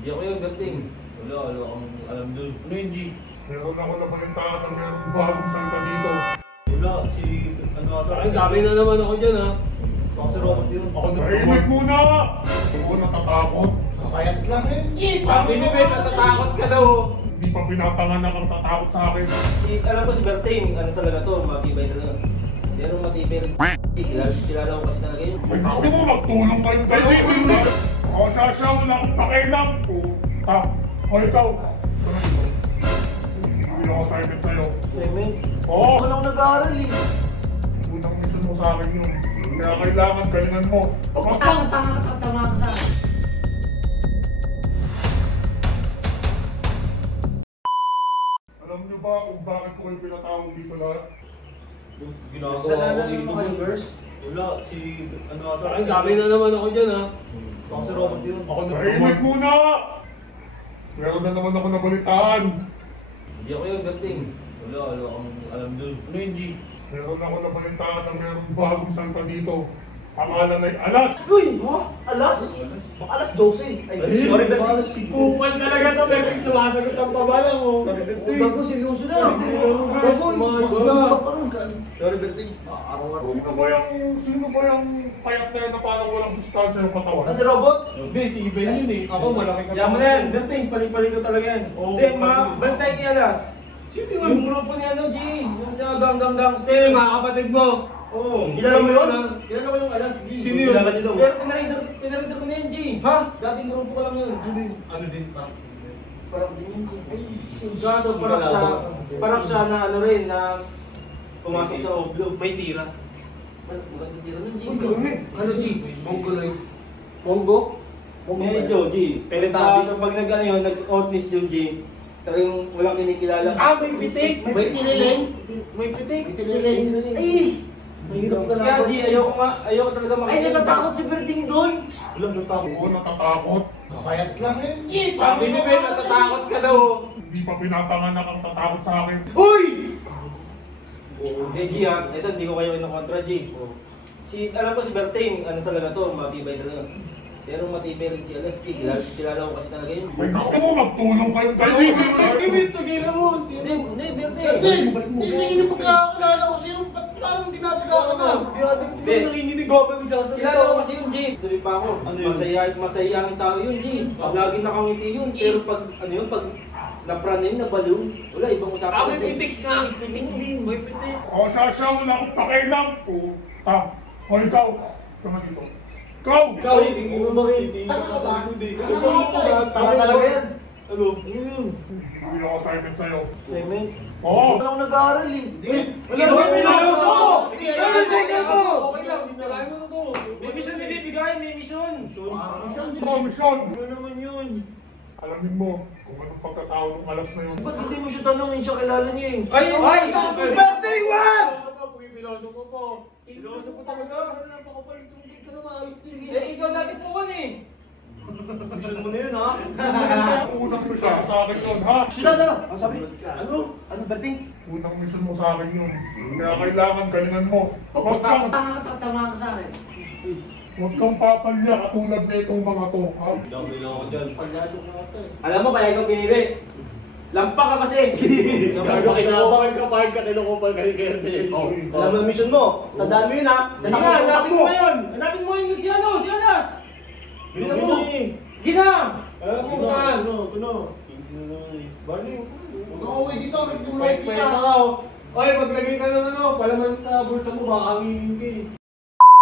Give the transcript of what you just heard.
Hindi ako yung Berting. Wala akong alam dun. Ano yun, G? Meron ako nabalita na meron bagong salta dito. Wala, si... Ano ata? Ay, gabi na naman ako dyan ha. Baka si Robot yun. Ako Tahimik muna! Ako natatakot. Kakayat lang yun, G! Sabi ni Ben, natatakot ka daw. Hindi pa pinapanganak ang tatakot sa akin. Alam ko si Berting, ano talaga to, matibay talaga. Pero matibay rin kilala ko kasi talaga yun. Ay, gusto mo magtulong kayong dalawa? Ako sasyaw na akong pakialam. Puta. O ikaw. Hindi ako excited sa'yo. Semen? Oo. Ako lang nag-aaral eh. Unang mission mo sa akin yun. Kaya kailangan galingan mo. Tama ka sa akin. Alam niyo ba kung bakit ko yung pinatawag dito lahat? Ginagawa ko dito mo, Verse. Wala, si... Ano ata? Ay, gabi na naman ako dyan ha. Baka si Robot yun. Ako Tahimik muna! Meron na naman ako nabalitaan. Hindi ako yung Berting. Wala akong alam dun. Ano yun, G? Meron ako nabalitaan na meron bagong salta dito. Pangalan ay Alas! Uy! Ha? Alas? Baka alas 12. Ay, sorry, Berting. Kupal talaga to, Berting. Sumasagot ang pabala mo. Gago, seryoso na. Gago, sorry, Berting. Araw-araw. Sino ba yung payat na yun na parang walang sustansya ng katawan? Ah, si Robot? Hindi, si Ben yun eh. Ako, malaki ka. Yaman na yan, Berting. Paling-paling ko talaga yan. Oo, Hindi, paling- bantay ni Alas. Sino Yung grupo ni ano, G. Yung sa gangster. Mga kapatid mo. Oo. Kilala mo yun? Kilala ko yung Alas, G. Sino yun? Kilala niyo daw? Pero tinarider ko na yun, G. Ha? Dating grupo ko lang yun. Ano din pa? Parang din yun, G. Kaso parang siya na ano rin, na pumasok sa oblo. May tira. Maganda tira nun, G. Uy, gawin. Ano, G? Bongo lang. Bongo? Medyo, G. Pero tapos pag nag-ano yun, nag-outness yung G. Talagang walang kinikilala. Ah, may pitik! May tiniling? May pitik! May tiniling? Ay! Mahirap ka Kaya G, ayoko talaga makikita. Ay, natatakot si Berting doon! Wala, natatakot. Oo, natatakot. Kakayat lang yun, G! Sabi ni Ben, natatakot ka daw. Hindi pa pinapanganak ang tatakot sa akin. Uy! Hindi, G ha. Ito, hindi ko kayo inukontra, G. Alam ko si Berting, ano talaga to, matibay talaga. Pero matibay rin si Alas, G. Kilala ko kasi talaga yun. Ay, gusto mo magtulong kayong dalawa? Tagila mo! Hindi, Berting! Berting! Hindi mo pagkakakilala ko sa'yo. Ba't parang dinataga ka na? Di ba nanginginig ako pag magsasalita? Kilala ko kasi yung G. Sabi pa ako, masaya ang tao yun, G. Lagi nakangiti yun. Pero pag, ano yun, pag napranin, nabaliw, wala, ibang usapan. May pitik ka! Pitik din, may pitik. Ako sasyaw na akong pakialam. Puta. O ikaw. Tama dito. Ikaw! Ikaw, hindi mo makikita. Tama ka ba? Gusto mo ka? Tama talaga yan. Ano? Ano yun? Hindi ako excited sa'yo. Semen? Oo! Wala akong nag-aaral eh. Wala akong pinaloso mo! Tigil mo! Okay lang, pinalain mo na to. May mission binibigay, may mission. Ano, mission? Ano naman yun? Alamin mo kung anong pagkatao ng Alas na yun. Ba't hindi mo siya tanongin siya kilala niya eh? Ay! Berting, wag! Piloso ko po. Piloso ko talaga. Napakapalit ka na maayos din Eh, ikaw natin po eh. Mission mo na yun ha? Unang mission sa akin yun, ha? Sila na lang! Ang sabi? Ano? Ano, Berting? Unang mission mo sa akin yun. Kaya kailangan galingan mo. Huwag Tama ka sa akin. kang papalya katulad na itong mga to, ha? Dami lang ako dyan. Palyado ka ata eh. Alam mo, kaya ikaw pinili. Lampa ka kasi. Kinakabahan ka, pahit ka, kinukupal ka ni Kerde. Alam mo ang mission mo? Tandaan mo yun ha? Sige nga, hanapin mo ngayon. Hanapin mo yung si ano, si Anas. Bilisan mo! Ginam! Ano? Barney, huwag ka uwi dito, hindi mo Pwede nakikita. ka. Oy, maglagay ka ng ano, palaman sa bulsa mo, baka hanginin ka eh.